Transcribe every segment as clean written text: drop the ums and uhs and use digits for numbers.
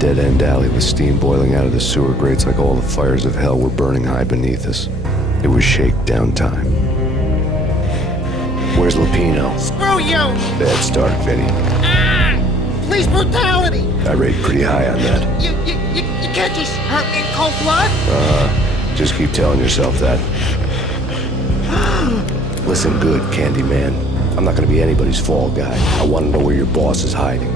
dead-end alley with steam boiling out of the sewer grates like all the fires of hell were burning high beneath us. It was shakedown time. Where's Lupino? Screw you! Bad start, Vinny. Police brutality! I rate pretty high on that. You can't just hurt me in cold blood? Just keep telling yourself that. Listen good, Candyman. I'm not gonna be anybody's fall guy. I want to know where your boss is hiding.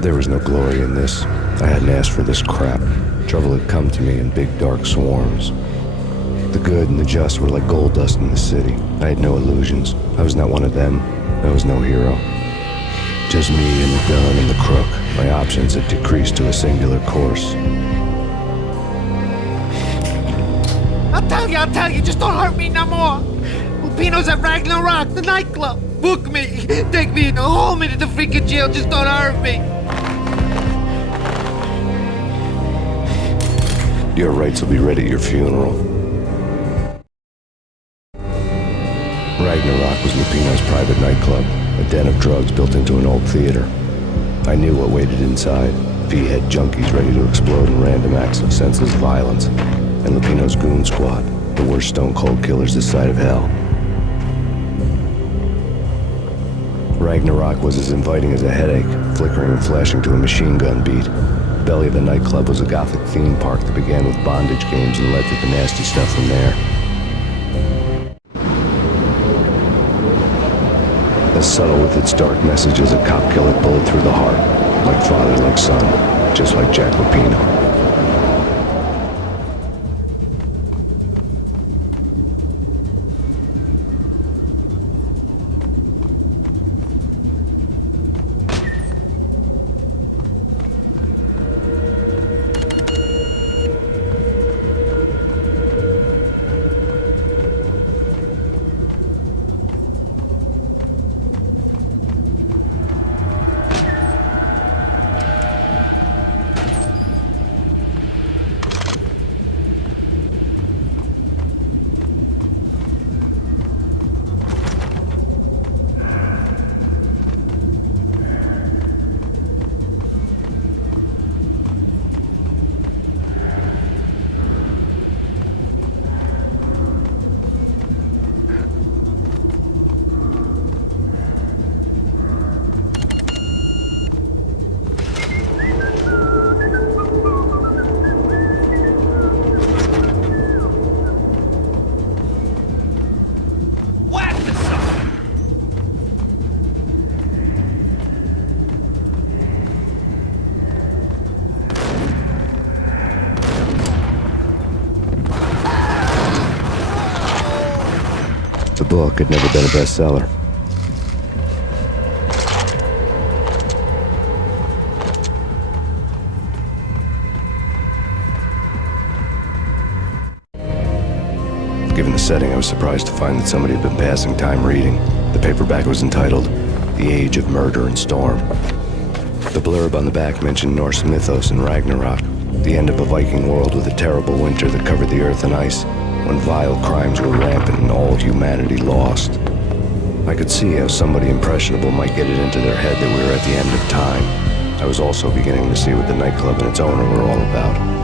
There was no glory in this. I hadn't asked for this crap. Trouble had come to me in big dark swarms. The good and the just were like gold dust in the city. I had no illusions. I was not one of them. I was no hero. Just me and the gun and the crook. My options had decreased to a singular course. I'll tell you, just don't hurt me no more. Lupino's at Ragnarock, the nightclub. Book me, take me in, hold me to the freaking jail, just don't hurt me. Your rights will be read at your funeral. Ragnarock was Lupino's private nightclub, a den of drugs built into an old theater. I knew what waited inside. P-head junkies ready to explode in random acts of senseless violence. And Lupino's goon squad, the worst stone-cold killers this side of hell. Ragnarock was as inviting as a headache, flickering and flashing to a machine gun beat. The belly of the nightclub was a gothic theme park that began with bondage games and led to the nasty stuff from there. As subtle with its dark message as a cop killer bullet through the heart, like father, like son, just like Jack Lupino. The book had never been a bestseller. Given the setting, I was surprised to find that somebody had been passing time reading. The paperback was entitled The Age of Murder and Storm. The blurb on the back mentioned Norse mythos and Ragnarok, the end of a Viking world with a terrible winter that covered the earth in ice, when vile crimes were rampant and all humanity lost. I could see how somebody impressionable might get it into their head that we were at the end of time. I was also beginning to see what the nightclub and its owner were all about.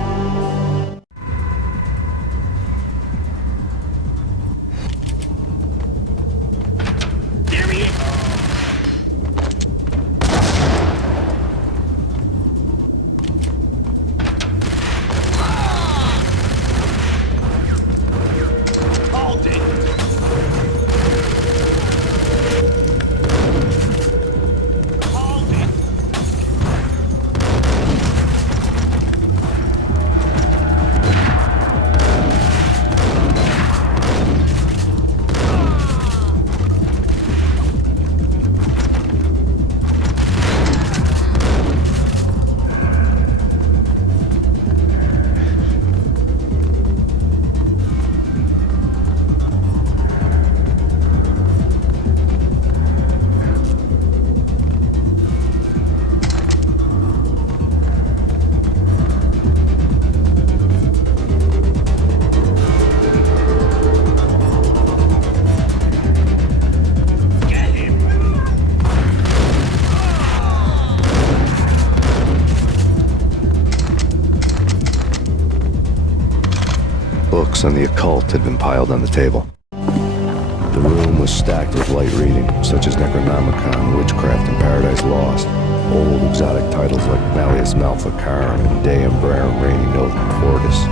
books on the occult had been piled on the table. The room was stacked with light reading, such as Necronomicon, Witchcraft, and Paradise Lost. Old exotic titles like Malleus Maleficarum and De Umbrarum Reini Novum Cordis.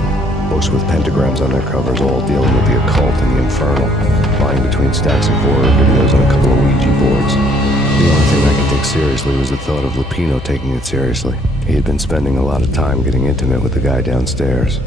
Books with pentagrams on their covers, all dealing with the occult and the infernal, lying between stacks of horror videos and a couple of Ouija boards. The only thing I could take seriously was the thought of Lupino taking it seriously. He had been spending a lot of time getting intimate with the guy downstairs.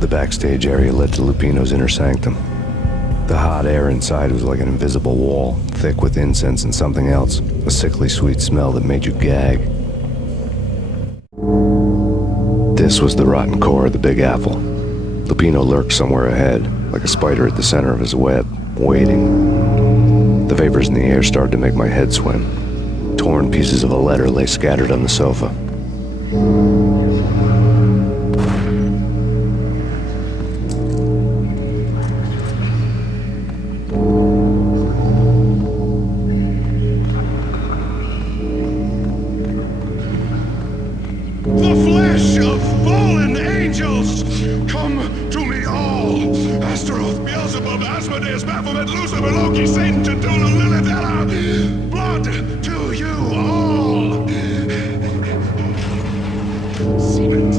The backstage area led to Lupino's inner sanctum. The hot air inside was like an invisible wall, thick with incense and something else, a sickly sweet smell that made you gag. This was the rotten core of the Big Apple. Lupino lurked somewhere ahead, like a spider at the center of his web, waiting. The vapors in the air started to make my head swim. Torn pieces of a letter lay scattered on the sofa. The flesh of fallen angels, come to me all. Astaroth, Beelzebub, Asmodeus, Baphomet, Lucifer, Loki, Satan, Cthulhu, Lilith, Hela. Blood to you all. Seen it,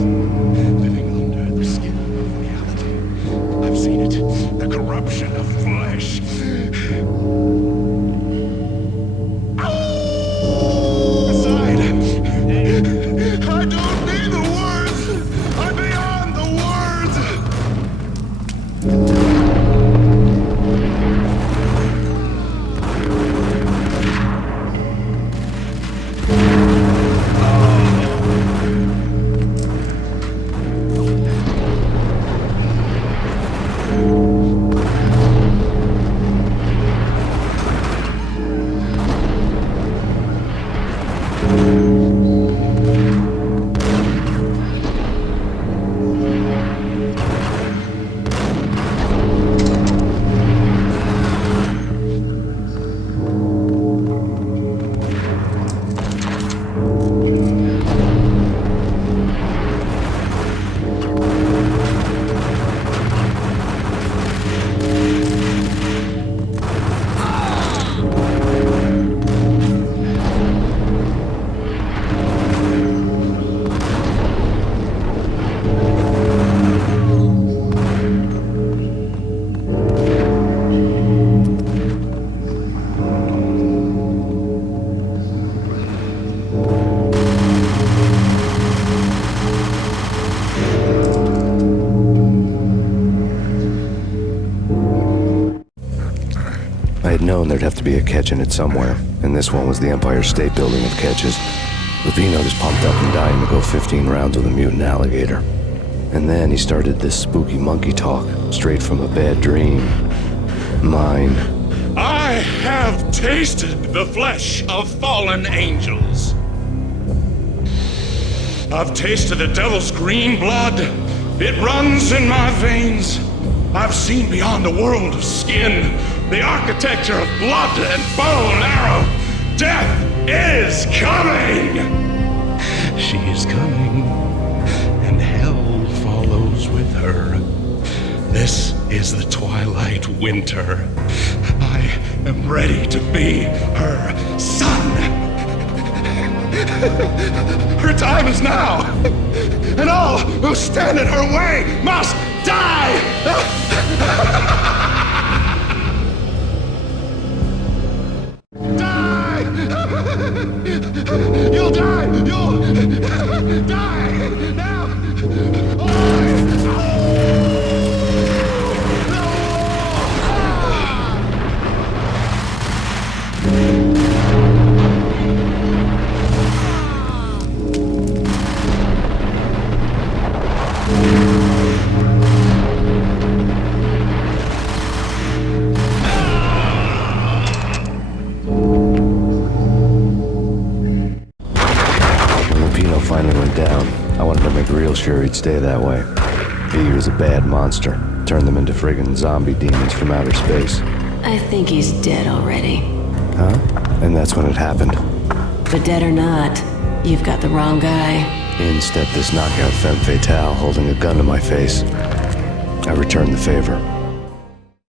living under the skin of reality. I've seen it, the corruption of flesh. I don't need the words! I'm beyond the I had known there'd have to be a catch in it somewhere, and this one was the Empire State Building of catches. Lupino was pumped up and dying to go 15 rounds with a mutant alligator. And then he started this spooky monkey talk, straight from a bad dream. Mine. I have tasted the flesh of fallen angels. I've tasted the devil's green blood. It runs in my veins. I've seen beyond the world of skin, the architecture of blood and bow and arrow. Death is coming! She is coming, and hell follows with her. This is the twilight winter. I am ready to be her son. Her time is now, and all who stand in her way must die! Die! You'll die! You'll die! Now! Finally went down. I wanted to make real sure he'd stay that way. He was a bad monster. Turned them into friggin' zombie demons from outer space. I think he's dead already. Huh? And that's when it happened. But dead or not, you've got the wrong guy. In stepped this knockout femme fatale holding a gun to my face. I returned the favor.